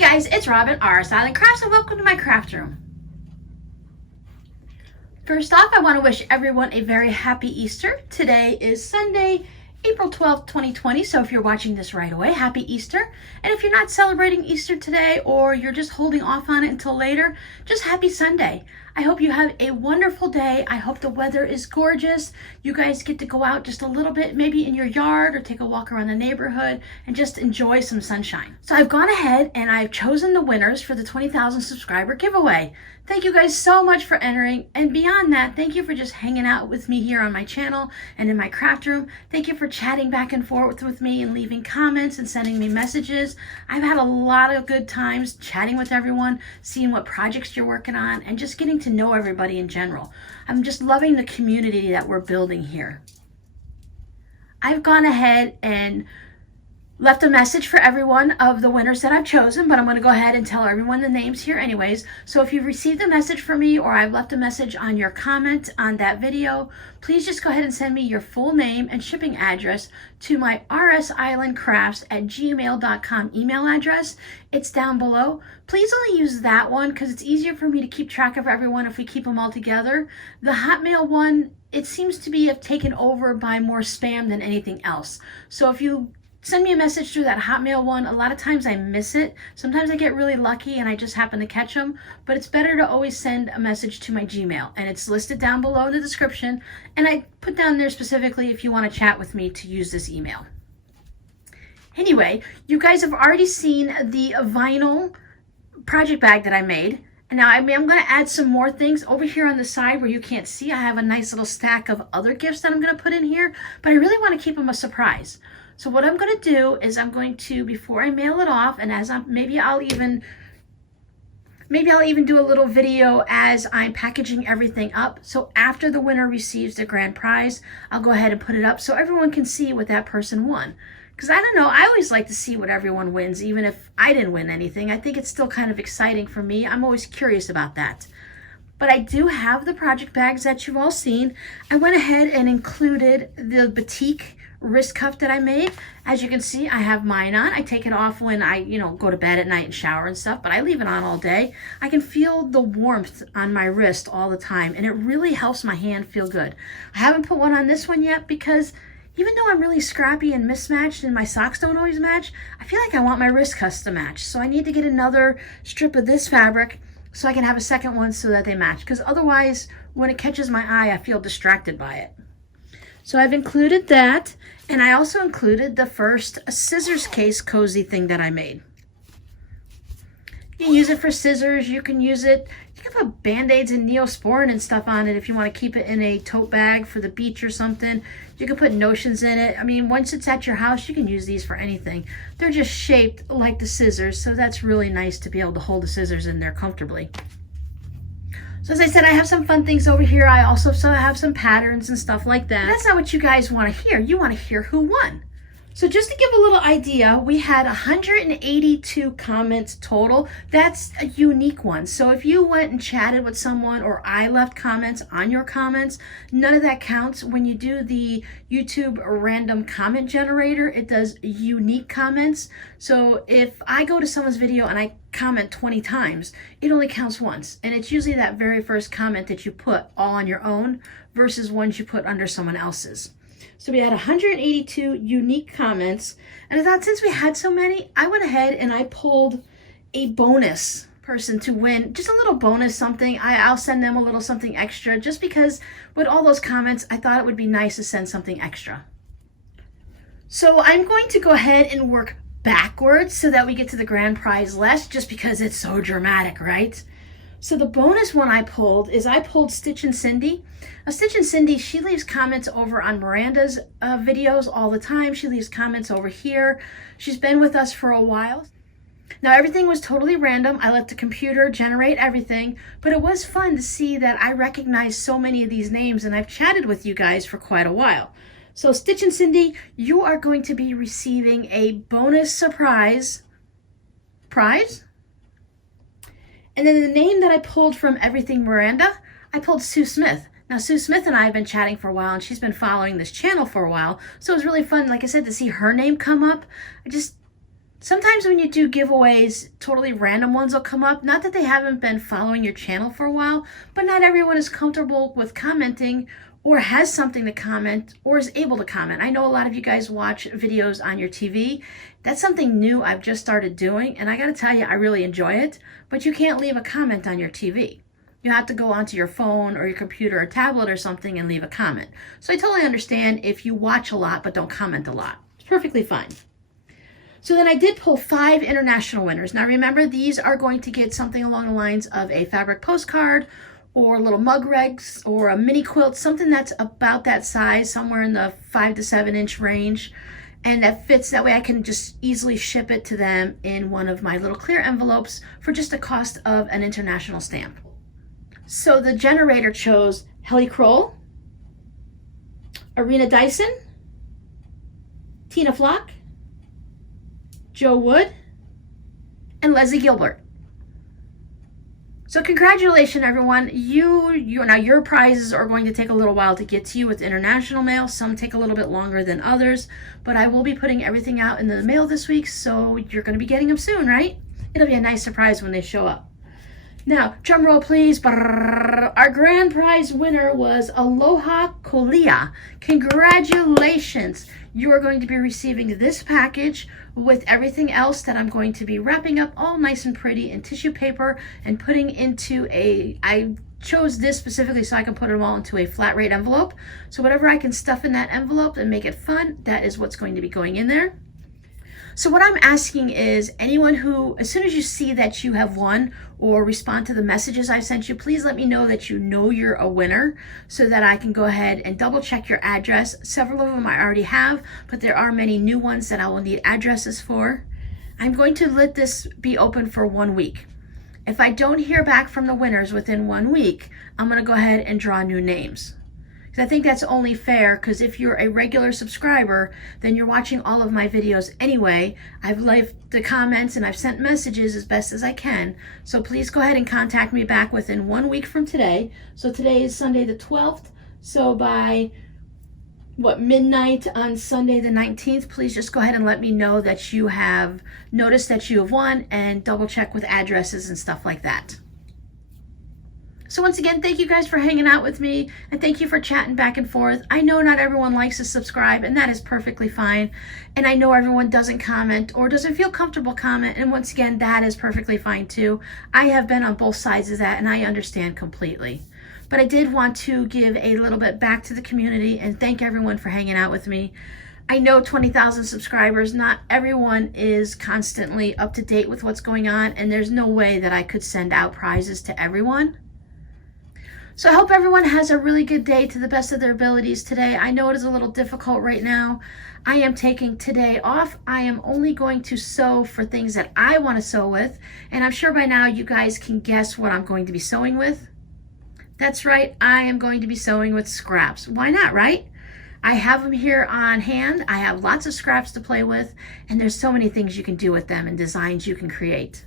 Hey guys, it's Robin, R Silent Crafts, and welcome to my craft room. First off, I want to wish everyone a very happy Easter. Today is Sunday, April 12th, 2020, so if you're watching this right away, happy Easter. And if you're not celebrating Easter today or you're just holding off on it until later, just happy Sunday. I hope you have a wonderful day. I hope the weather is gorgeous. You guys get to go out just a little bit, maybe in your yard or take a walk around the neighborhood and just enjoy some sunshine. So I've gone ahead and I've chosen the winners for the 20,000 subscriber giveaway. Thank you guys so much for entering. And beyond that, thank you for just hanging out with me here on my channel and in my craft room. Thank you for chatting back and forth with me and leaving comments and sending me messages. I've had a lot of good times chatting with everyone, seeing what projects you're working on, and just getting to know everybody in general. I'm just loving the community that we're building here. I've gone ahead and left a message for everyone of the winners that I've chosen, but I'm going to go ahead and tell everyone the names here anyways. So if you've received a message from me or I've left a message on your comment on that video, please just go ahead and send me your full name and shipping address to my rsislandcrafts@gmail.com email address. It's down below. Please only use that one because it's easier for me to keep track of everyone if we keep them all together. The Hotmail one, it seems to be taken over by more spam than anything else. So if you send me a message through that Hotmail one, a lot of times I miss it. Sometimes I get really lucky and I just happen to catch them, but it's better to always send a message to my Gmail, and it's listed down below in the description, and I put down there specifically if you want to chat with me to use this email. Anyway, you guys have already seen the vinyl project bag that I made. And now I'm going to add some more things over here on the side where you can't see. I have a nice little stack of other gifts that I'm going to put in here, but I really want to keep them a surprise. So what I'm going to do is I'm going to, before I mail it off, and as I'm, maybe I'll even do a little video as I'm packaging everything up. So after the winner receives the grand prize, I'll go ahead and put it up so everyone can see what that person won. Because I don't know, I always like to see what everyone wins, even if I didn't win anything. I think it's still kind of exciting for me. I'm always curious about that. But I do have the project bags that you've all seen. I went ahead and included the batik wrist cuff that I made. As you can see, I have mine on. I take it off when I, go to bed at night and shower and stuff, but I leave it on all day. I can feel the warmth on my wrist all the time, and it really helps my hand feel good. I haven't put one on this one yet because even though I'm really scrappy and mismatched and my socks don't always match, I feel like I want my wrist cuffs to match. So I need to get another strip of this fabric so I can have a second one so that they match. Because otherwise, when it catches my eye, I feel distracted by it. So I've included that, and I also included the first scissors case cozy thing that I made. You can use it for scissors, you can use it, you can put Band-Aids and Neosporin and stuff on it if you want to keep it in a tote bag for the beach or something. You can put notions in it. I mean, once it's at your house, you can use these for anything. They're just shaped like the scissors, so that's really nice to be able to hold the scissors in there comfortably. So as I said, I have some fun things over here. I also have some patterns and stuff like that. But that's not what you guys want to hear. You want to hear who won. So just to give a little idea, we had 182 comments total. That's a unique one. So if you went and chatted with someone or I left comments on your comments, none of that counts. When you do the YouTube random comment generator, it does unique comments. So if I go to someone's video and I comment 20 times, it only counts once. And it's usually that very first comment that you put all on your own versus ones you put under someone else's. So we had 182 unique comments, and I thought since we had so many, I went ahead and I pulled a bonus person to win, just a little bonus something. I'll send them a little something extra just because with all those comments, I thought it would be nice to send something extra. So I'm going to go ahead and work backwards so that we get to the grand prize less, just because it's so dramatic, right? So the bonus one I pulled Stitch and Cindy. Now Stitch and Cindy, she leaves comments over on Miranda's videos all the time. She leaves comments over here. She's been with us for a while. Now everything was totally random. I let the computer generate everything, but it was fun to see that I recognize so many of these names, and I've chatted with you guys for quite a while. So Stitch and Cindy, you are going to be receiving a bonus surprise prize. And then the name that I pulled from Everything Miranda, I pulled Sue Smith. Now, Sue Smith and I have been chatting for a while, and she's been following this channel for a while. So it was really fun, like I said, to see her name come up. Sometimes when you do giveaways, totally random ones will come up. Not that they haven't been following your channel for a while, but not everyone is comfortable with commenting or has something to comment or is able to comment. I know a lot of you guys watch videos on your TV. That's something new I've just started doing, and I gotta tell you, I really enjoy it, but you can't leave a comment on your TV. You have to go onto your phone or your computer or tablet or something and leave a comment. So I totally understand if you watch a lot but don't comment a lot. It's perfectly fine. So then I did pull 5 international winners. Now remember, these are going to get something along the lines of a fabric postcard or little mug regs or a mini quilt, something that's about that size, somewhere in the 5 to 7 inch range. And that fits, that way I can just easily ship it to them in one of my little clear envelopes for just the cost of an international stamp. So the generator chose Helly Kroll, Arena Dyson, Tina Flock, Joe Wood, and Leslie Gilbert. So congratulations, everyone. Now your prizes are going to take a little while to get to you with international mail. Some take a little bit longer than others, but I will be putting everything out in the mail this week, so you're going to be getting them soon, right? It'll be a nice surprise when they show up. Now, drum roll please. Our grand prize winner was Aloha Kolia. Congratulations. You are going to be receiving this package with everything else that I'm going to be wrapping up all nice and pretty in tissue paper and putting into I chose this specifically so I can put them all into a flat rate envelope. So whatever I can stuff in that envelope and make it fun, that is what's going to be going in there. So what I'm asking is, anyone who, as soon as you see that you have won or respond to the messages I've sent you, please let me know that you know you're a winner so that I can go ahead and double check your address. Several of them I already have, but there are many new ones that I will need addresses for. I'm going to let this be open for 1 week. If I don't hear back from the winners within 1 week, I'm going to go ahead and draw new names. Because I think that's only fair, because if you're a regular subscriber, then you're watching all of my videos anyway. I've left the comments and I've sent messages as best as I can. So please go ahead and contact me back within 1 week from today. So today is Sunday the 12th. So by midnight on Sunday the 19th, please just go ahead and let me know that you have noticed that you have won, and double check with addresses and stuff like that. So once again, thank you guys for hanging out with me, and thank you for chatting back and forth. I know not everyone likes to subscribe, and that is perfectly fine. And I know everyone doesn't comment or doesn't feel comfortable comment, and once again, that is perfectly fine too. I have been on both sides of that, and I understand completely. But I did want to give a little bit back to the community and thank everyone for hanging out with me. I know 20,000 subscribers, not everyone is constantly up to date with what's going on, and there's no way that I could send out prizes to everyone. So I hope everyone has a really good day to the best of their abilities today. I know it is a little difficult right now. I am taking today off. I am only going to sew for things that I want to sew with, and I'm sure by now you guys can guess what I'm going to be sewing with. That's right, I am going to be sewing with scraps. Why not, right? I have them here on hand. I have lots of scraps to play with, and there's so many things you can do with them and designs you can create.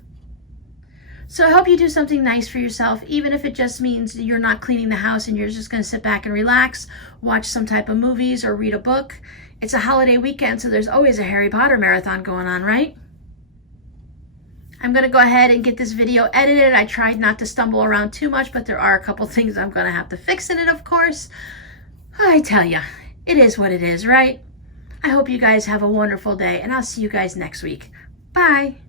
So I hope you do something nice for yourself, even if it just means you're not cleaning the house and you're just going to sit back and relax, watch some type of movies or read a book. It's a holiday weekend, so there's always a Harry Potter marathon going on, right? I'm going to go ahead and get this video edited. I tried not to stumble around too much, but there are a couple things I'm going to have to fix in it, of course. I tell ya, it is what it is, right? I hope you guys have a wonderful day, and I'll see you guys next week. Bye.